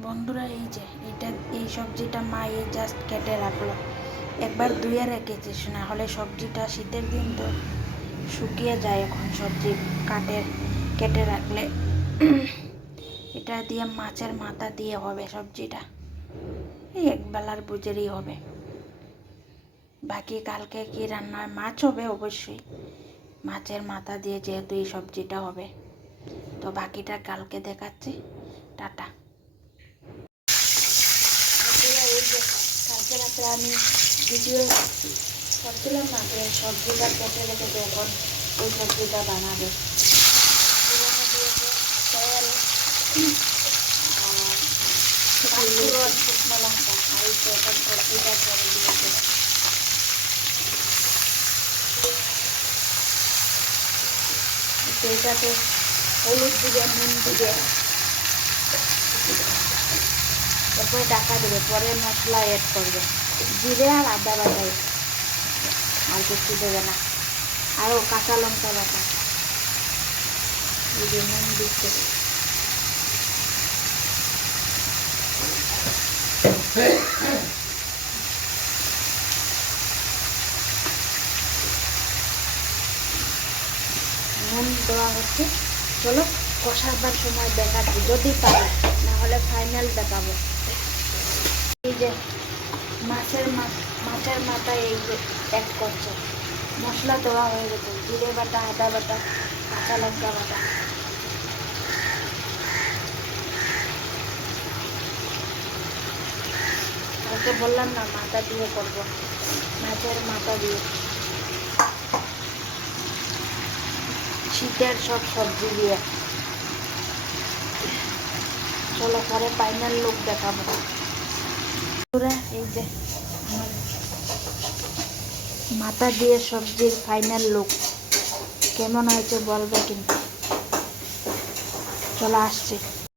বন্ধুরা এই যে এই সবজিটা মা এই জাস্ট কেটে রাখলো, একবার ধুয়ে রেখেছিস, না হলে সবজিটা শীতের দিন তো শুকিয়ে যায়। এখন সবজি কেটে রাখলে এটা দিয়ে মাছের মাথা দিয়ে হবে সবজিটা, এই একবেলার বুঝেরই হবে। বাকি কালকে কি রান্না হয়, মাছ হবে অবশ্যই, মাছের মাথা দিয়ে যেহেতু এই সবজিটা হবে। তো বাকিটা কালকে দেখাচ্ছি। টাটা। কালকে রাতে আমি ভিডিও করছিলাম না যে সবজিটা কেটে রেখেছে, এখন ওই সবজিটা বানাবে। তেল আর শুকনো লঙ্কা আর এই এখন সবজিটা করে দিয়েছে। এটাতে হলুদ দিবে, নুন দিবে, তারপরে ঢাকা দেবে, পরে মশলা অ্যাড করবে, জিরে আর আদা বাটাই, আর কিছু দেবে না। আরও কাঁচা লঙ্কা বাটা, এই যে নুন দিচ্ছে। নুন দেওয়া হচ্ছে। চলো কষাবার সময় দেখাচ্ছি যদি পারি, না হলে ফাইনাল দেখাবো। এই যে মাছের মাথা এই যে অ্যাড করছে, মশলা দেওয়া হয়ে গেছে, জিরে বাটা, আদা বাটা, কাঁচা লঙ্কা বাটা। ওকে বললাম না মাথা দিয়ে করবো, মাছের মাথা দিয়ে। শীতের সব সবজি দিয়ে। চলো পরে ফাইনাল লুক দেখাবো। এই যে আমার মাথা দিয়ে সবজির ফাইনাল লুক কেমন হয়েছে বলবে কিন্তু। চলো আসছে।